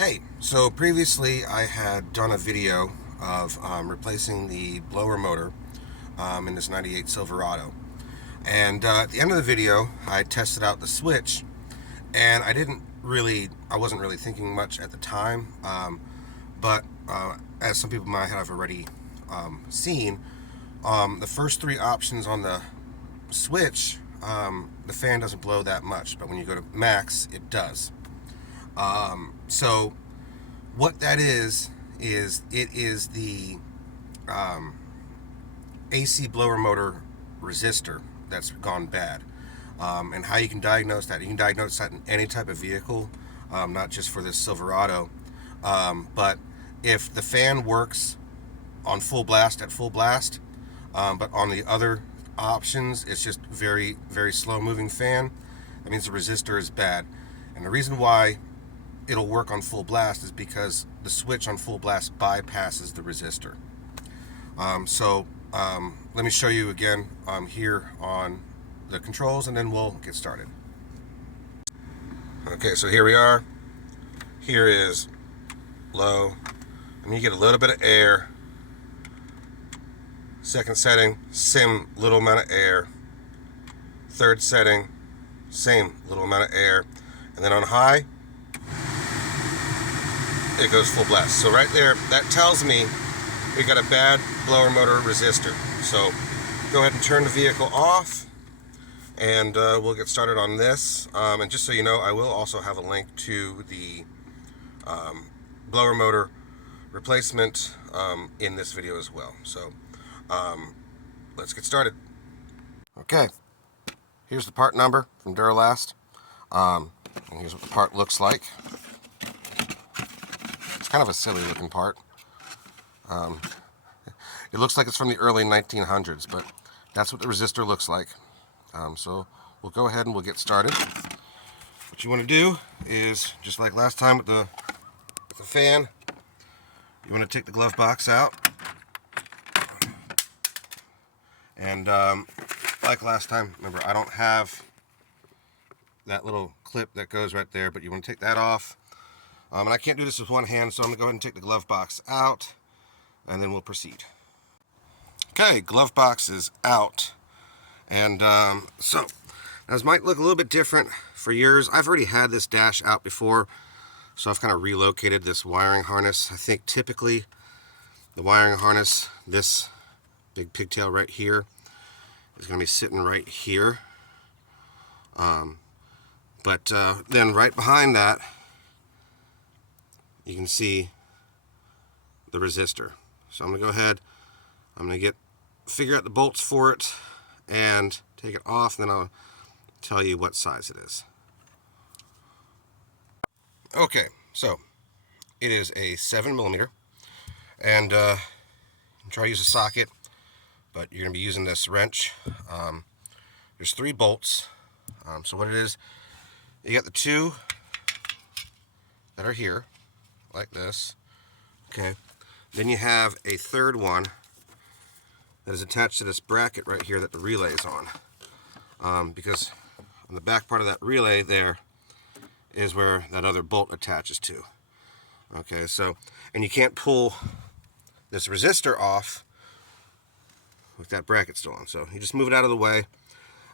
Hey, so previously I had done a video of replacing the blower motor in this 98 Silverado. And at the end of the video, I tested out the switch, and I wasn't really thinking much at the time, but as some people might have already seen, the first three options on the switch, the fan doesn't blow that much, but when you go to max, it does. So what that is it is the AC Blower Motor Resistor that's gone bad. And how you can diagnose that? You can diagnose that in any type of vehicle, not just for this Silverado. But if the fan works on full blast at full blast, but on the other options it's just very, very slow moving fan, that means the resistor is bad. And the reason why it'll work on full blast is because the switch on full blast bypasses the resistor. Let me show you again here on the controls, and then we'll get started. Okay, so here we are. Here is low, and you get a little bit of air. Second setting, same little amount of air. Third setting, same little amount of air. And then on high, it goes full blast. So right there, that tells me we got a bad blower motor resistor. So go ahead and turn the vehicle off, and we'll get started on this. And just so you know, I will also have a link to the blower motor replacement in this video as well. So let's get started. Okay, here's the part number from Duralast, and here's what the part looks like. It's kind of a silly looking part. It looks like it's from the early 1900s, but that's what the resistor looks like. So we'll go ahead and we'll get started. What you want to do is, just like last time with the fan, you want to take the glove box out. And like last time, remember, I don't have that little clip that goes right there, but you want to take that off. And I can't do this with one hand, so I'm going to go ahead and take the glove box out, and then we'll proceed. Okay, glove box is out. And so, this might look a little bit different for yours. I've already had this dash out before, so I've kind of relocated this wiring harness. I think typically the wiring harness, this big pigtail right here, is going to be sitting right here. Then right behind that, you can see the resistor. So I'm going to go ahead, I'm going to figure out the bolts for it and take it off, and then I'll tell you what size it is. Okay, so it is a 7mm, and try to use a socket, but you're going to be using this wrench. There's 3 bolts. So what it is, you got the 2 that are here, like this. Okay. Then you have a third one that is attached to this bracket right here that the relay is on. Because on the back part of that relay there is where that other bolt attaches to. Okay, so, and you can't pull this resistor off with that bracket still on. So you just move it out of the way.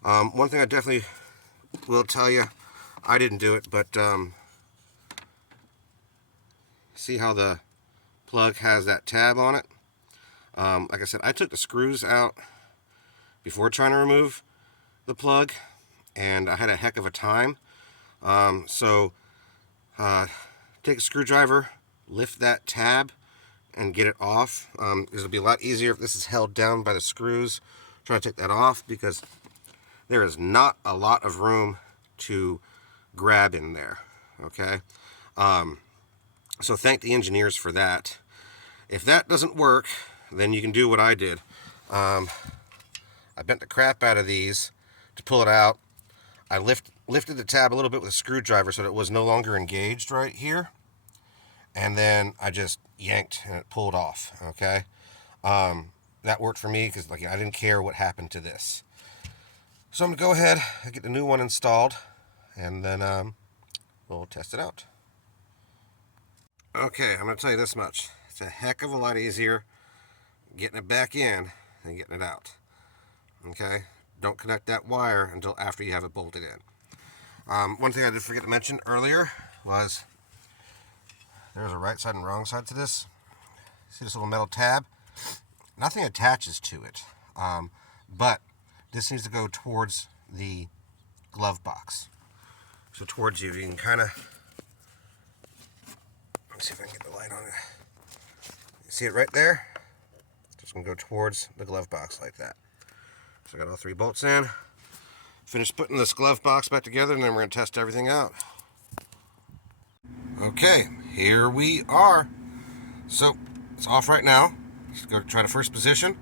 One thing I definitely will tell you, I didn't do it, but see how the plug has that tab on it? Like I said, I took the screws out before trying to remove the plug, and I had a heck of a time. Take a screwdriver, lift that tab, and get it off. It'll be a lot easier if this is held down by the screws. Try to take that off, because there is not a lot of room to grab in there. Okay, so thank the engineers for that. If that doesn't work, then you can do what I did. I bent the crap out of these to pull it out. I lifted the tab a little bit with a screwdriver so that it was no longer engaged right here, and then I just yanked and it pulled off. Okay, that worked for me because, like, I didn't care what happened to this. So I'm gonna go ahead and get the new one installed, and then we'll test it out. Okay, I'm going to tell you this much. It's a heck of a lot easier getting it back in than getting it out. Okay? Don't connect that wire until after you have it bolted in. One thing I did forget to mention earlier was there's a right side and wrong side to this. See this little metal tab? Nothing attaches to it. But this needs to go towards the glove box. So towards you. You can kind of... Let's see if I can get the light on it. You see it right there? Just going to go towards the glove box like that. So I got all 3 bolts in. Finished putting this glove box back together, and then we're going to test everything out. Okay, here we are. So it's off right now. Let's go try the first position.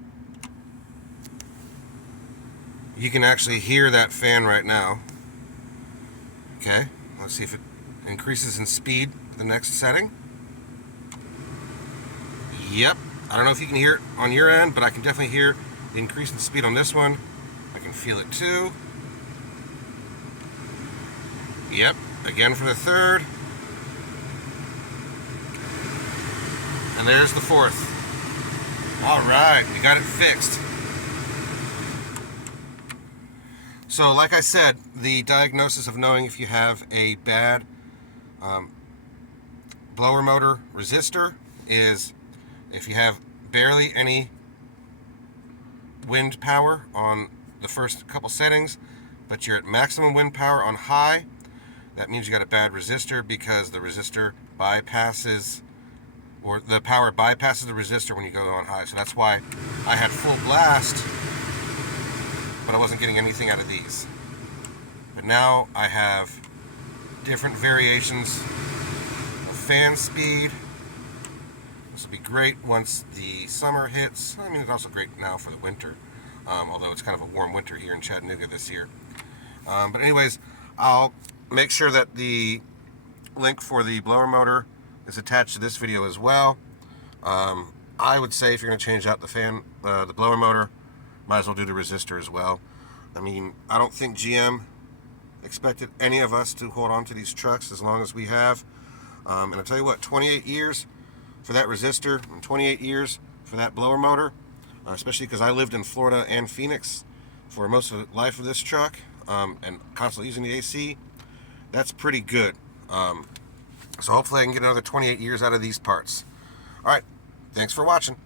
You can actually hear that fan right now. Okay, let's see if it increases in speed for the next setting. Yep, I don't know if you can hear it on your end, but I can definitely hear the increase in speed on this one. I can feel it too. Yep, again for the third. And there's the fourth. All right, we got it fixed. So like I said, the diagnosis of knowing if you have a bad blower motor resistor is if you have barely any wind power on the first couple settings, but you're at maximum wind power on high. That means you got a bad resistor because the resistor bypasses, or the power bypasses the resistor when you go on high. So that's why I had full blast, but I wasn't getting anything out of these. But now I have different variations of fan speed. This will be great once the summer hits. I mean, it's also great now for the winter, although it's kind of a warm winter here in Chattanooga this year. But anyways, I'll make sure that the link for the blower motor is attached to this video as well. I would say if you're going to change out the blower motor, might as well do the resistor as well. I mean, I don't think GM expected any of us to hold on to these trucks as long as we have. And I'll tell you what, 28 years for that resistor and 28 years for that blower motor, especially because I lived in Florida and Phoenix for most of the life of this truck, and constantly using the AC, that's pretty good. So hopefully I can get another 28 years out of these parts. Alright, thanks for watching.